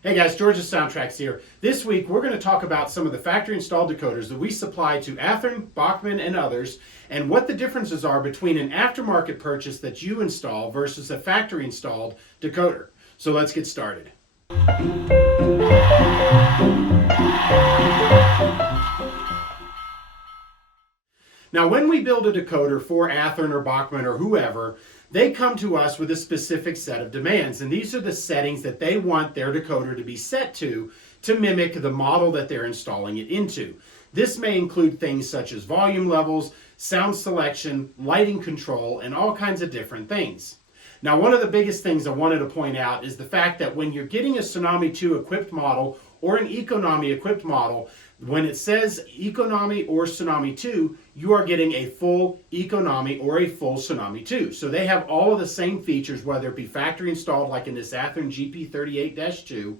Hey guys, George of SoundTraxx here. This week we're going to talk about some of the factory installed decoders that we supply to Athearn, Bachmann, and others, and what the differences are between an aftermarket purchase that you install versus a factory installed decoder. So let's get started. Now, when we build a decoder for Athearn or Bachmann or whoever, they come to us with a specific set of demands, and these are the settings that they want their decoder to be set to mimic the model that they're installing it into. This may include things such as volume levels, sound selection, lighting control, and all kinds of different things. Now, one of the biggest things I wanted to point out is the fact that when you're getting a Tsunami2 equipped model or an Econami equipped model, when it says Econami or Tsunami2, you are getting a full Econami or a full Tsunami2. So they have all of the same features, whether it be factory installed like in this Athearn GP38-2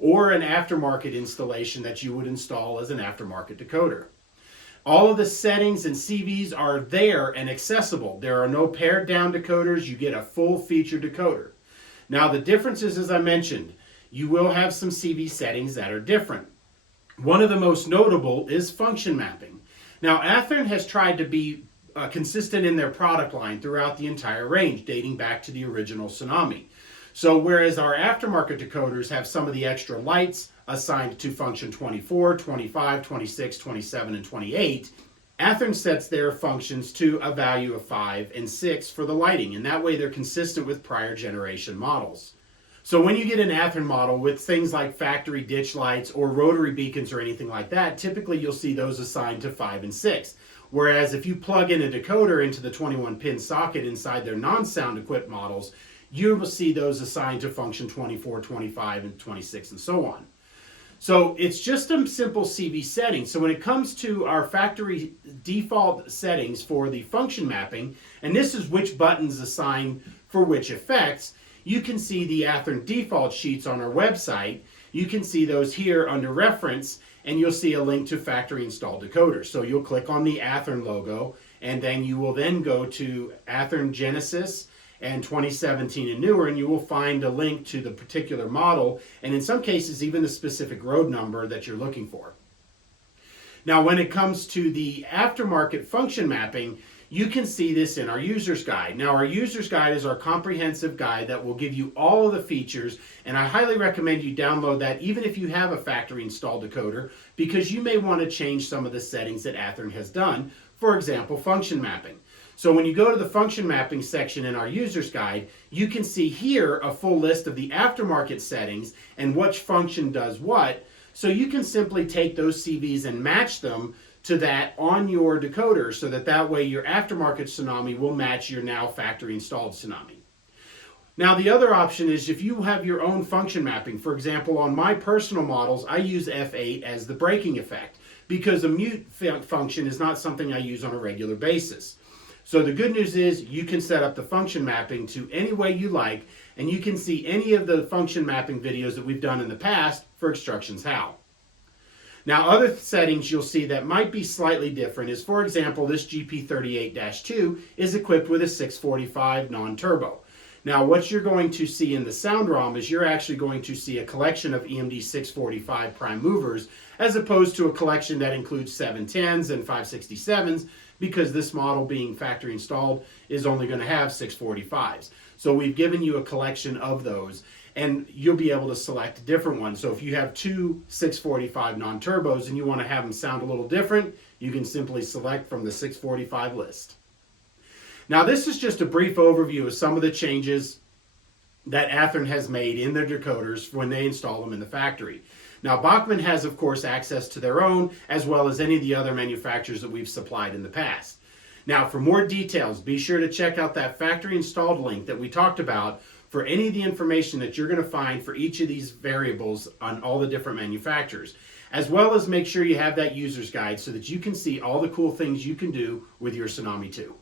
or an aftermarket installation that you would install as an aftermarket decoder. All of the settings and CVs are there and accessible. There are no pared down decoders. You get a full feature decoder. Now the differences, as I mentioned, you will have some CV settings that are different. One of the most notable is function mapping. Now, Athearn has tried to be consistent in their product line throughout the entire range, dating back to the original Tsunami. So whereas our aftermarket decoders have some of the extra lights assigned to function 24, 25, 26, 27, and 28, Athearn sets their functions to a value of 5 and 6 for the lighting, and that way they're consistent with prior generation models. So when you get an Athearn model with things like factory ditch lights or rotary beacons or anything like that, typically you'll see those assigned to 5 and 6. Whereas if you plug in a decoder into the 21-pin socket inside their non-sound equipped models, you will see those assigned to function 24, 25, and 26, and so on. So it's just a simple CV setting. So when it comes to our factory default settings for the function mapping, and this is which buttons assign for which effects, you can see the Athearn default sheets on our website. You can see those here under reference, and you'll see a link to factory installed decoders. So you'll click on the Athearn logo, and then you will then go to Athearn Genesis and 2017 and newer, and you will find a link to the particular model, and in some cases even the specific road number that you're looking for. Now when it comes to the aftermarket function mapping, you can see this in our user's guide. Now our user's guide is our comprehensive guide that will give you all of the features, and I highly recommend you download that even if you have a factory installed decoder, because you may want to change some of the settings that Athearn has done, for example function mapping. So when you go to the function mapping section in our user's guide, you can see here a full list of the aftermarket settings and which function does what. So you can simply take those CVs and match them to that on your decoder, so that way your aftermarket Tsunami will match your now factory installed Tsunami. Now the other option is if you have your own function mapping. For example, on my personal models, I use F8 as the braking effect because a mute function is not something I use on a regular basis. So the good news is you can set up the function mapping to any way you like, and you can see any of the function mapping videos that we've done in the past for instructions how. Now other settings you'll see that might be slightly different is, for example, this GP38-2 is equipped with a 645 non-turbo. Now what you're going to see in the sound ROM is you're actually going to see a collection of EMD 645 prime movers as opposed to a collection that includes 710s and 567s, because this model being factory installed is only going to have 645s. So we've given you a collection of those, and you'll be able to select different ones. So if you have two 645 non-turbos and you want to have them sound a little different, you can simply select from the 645 list. Now this is just a brief overview of some of the changes that Athearn has made in their decoders when they install them in the factory. Now Bachmann has of course access to their own, as well as any of the other manufacturers that we've supplied in the past. Now for more details, be sure to check out that factory installed link that we talked about for any of the information that you're going to find for each of these variables on all the different manufacturers, as well as make sure you have that user's guide so that you can see all the cool things you can do with your Tsunami 2.